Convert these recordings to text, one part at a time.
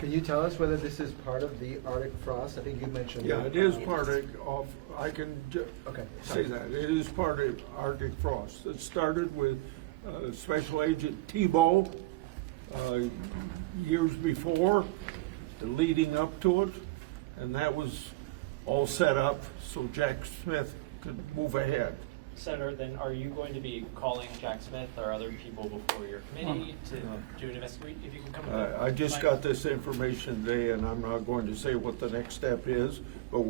Can you tell us whether this is part of the Arctic frost? I think you mentioned. Yeah, it is part of, I can Okay, say that. It is part of Arctic frost. It started with Special Agent Tebow years before, leading up to it, and that was all set up so Jack Smith could move ahead. Senator, then are you going to be calling Jack Smith or other people before your committee to do an investigation? If you can come to the I just got this information today, and I'm not going to say what the next step is, but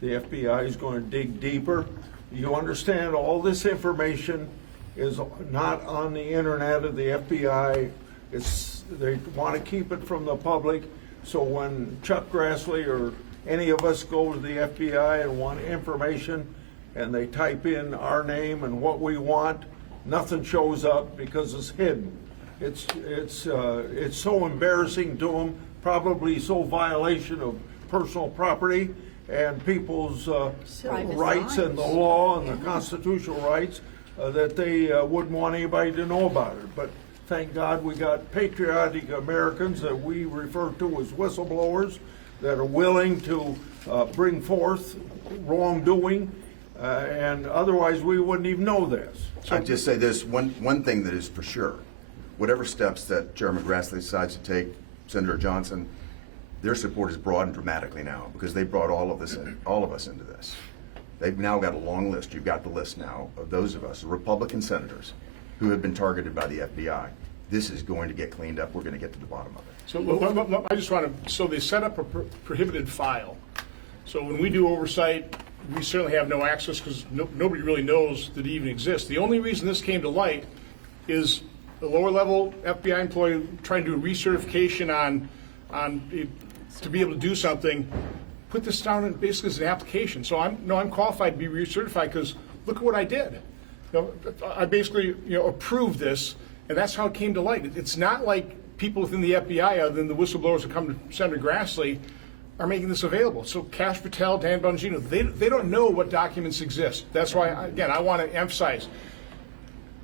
the FBI is going to dig deeper. You understand, all this information is not on the internet of the FBI. They want to keep it from the public, so when Chuck Grassley or any of us go to the FBI and want information, and they type in our name and what we want, nothing shows up because it's hidden. It's so embarrassing to them, probably so violation of personal property and people's rights and the law and the constitutional rights that they wouldn't want anybody to know about it. But thank God we got patriotic Americans that we refer to as whistleblowers that are willing to bring forth wrongdoing. And otherwise, we wouldn't even know this. So I'd just say this, one thing that is for sure, whatever steps that Chairman Grassley decides to take, Senator Johnson, their support is broadened dramatically now because they brought all of us into this. They've now got a long list. You've got the list now of those of us, Republican senators, who have been targeted by the FBI. This is going to get cleaned up. We're going to get to the bottom of it. So I just want to, so they set up a prohibited file. So when we do oversight, we certainly have no access because nobody really knows that it even exists. The only reason this came to light is a lower level FBI employee trying to do a recertification to be able to do something, put this down basically as an application. So I'm qualified to be recertified because look at what I did. I basically approved this, and that's how it came to light. It's not like people within the FBI, other than the whistleblowers that come to Senator Grassley, are making this available. So Kash Patel, Dan Bongino, they don't know what documents exist. That's why, again, I want to emphasize,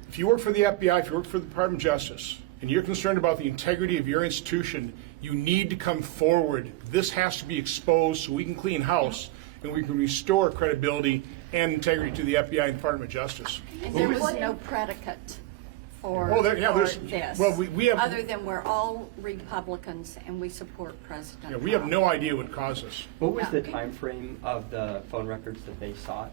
if you work for the FBI, if you work for the Department of Justice, and you're concerned about the integrity of your institution, you need to come forward. This has to be exposed so we can clean house and we can restore credibility and integrity to the FBI and Department of Justice. And there was no predicate for, there's this. well, we have other than we're all Republicans and we support President we have Trump. no idea what caused this. What was the time frame of the phone records that they sought?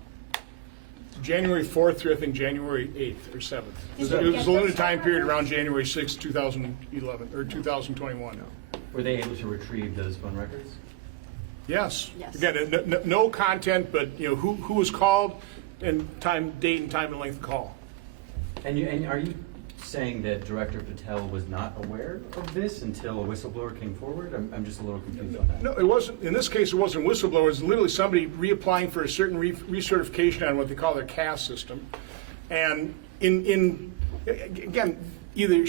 January 4th through I think January 8th or 7th. It was a limited time period around January 6th, 2011 or 2021. Were they able to retrieve those phone records? Yes. Yes. Again, no content, but who was called and date and time and length of call. And are you saying that Director Patel was not aware of this until a whistleblower came forward? I'm just a little confused on that. No, it wasn't. In this case, it wasn't whistleblowers. It was literally somebody reapplying for a certain recertification on what they call their CAS system. And again, either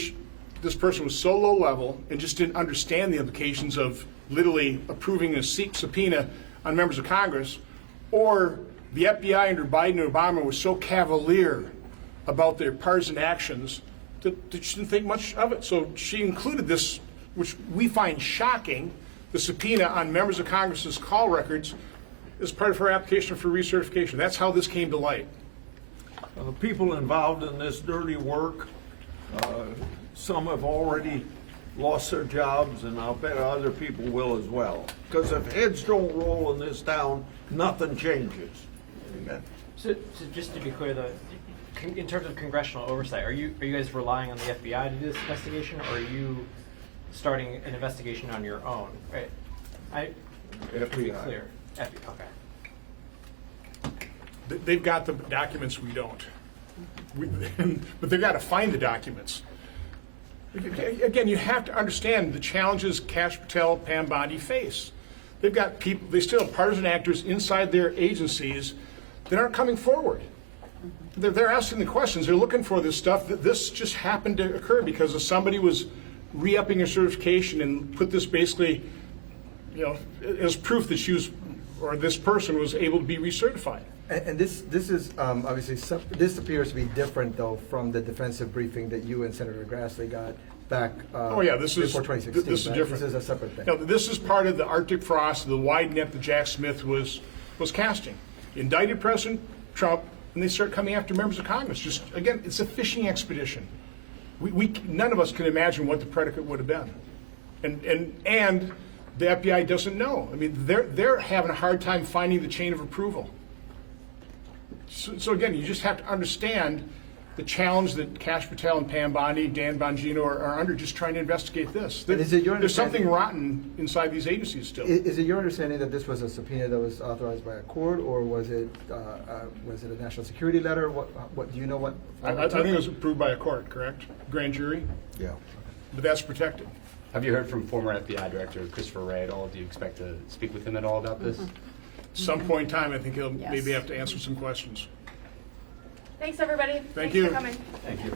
this person was so low level and just didn't understand the implications of literally approving a subpoena on members of Congress, or the FBI under Biden and Obama was so cavalier about their partisan actions that she didn't think much of it. So she included this, which we find shocking, the subpoena on members of Congress's call records as part of her application for recertification. That's how this came to light. People involved in this dirty work, some have already lost their jobs, and I'll bet other people will as well. Because if heads don't roll in this town, nothing changes. Amen. So just to be clear, though, in terms of congressional oversight, are you guys relying on the FBI to do this investigation, or are you starting an investigation on your own? Right? To be FBI. clear, okay. They've got the documents, we don't. But they've got to find the documents. Again, you have to understand the challenges Kash Patel, Pam Bondi face. They've got people, they still have partisan actors inside their agencies that aren't coming forward. They're asking the questions. They're looking for this stuff. This just happened to occur because somebody was re-upping her certification and put this basically, as proof that she was, or this person was able to be recertified. And this is obviously this appears to be different though from the defensive briefing that you and Senator Grassley got back. Oh, yeah, this is, Before 2016, this is right? different. This is a separate thing. Now, this is part of the Arctic frost, the wide net that Jack Smith was casting. Indicted President Trump, and they start coming after members of Congress. Just, again, it's a fishing expedition. None of us can imagine what the predicate would have been. And the FBI doesn't know. I mean, they're having a hard time finding the chain of approval. So again, you just have to understand the challenge that Kash Patel and Pam Bondi, Dan Bongino are under just trying to investigate this. And is it your There's something understanding- rotten inside these agencies still. Is it your understanding that this was a subpoena that was authorized by a court, or was it a national security letter? What do you know? What? I think it was approved by a court, correct? Grand jury, Yeah. but that's protected. Have you heard from former FBI Director Christopher Wray at all? Do you expect to speak with him at all about this? Some point in time, I think he'll Yes. maybe have to answer some questions. Thanks, everybody. Thank Thanks you. for coming. Thank you.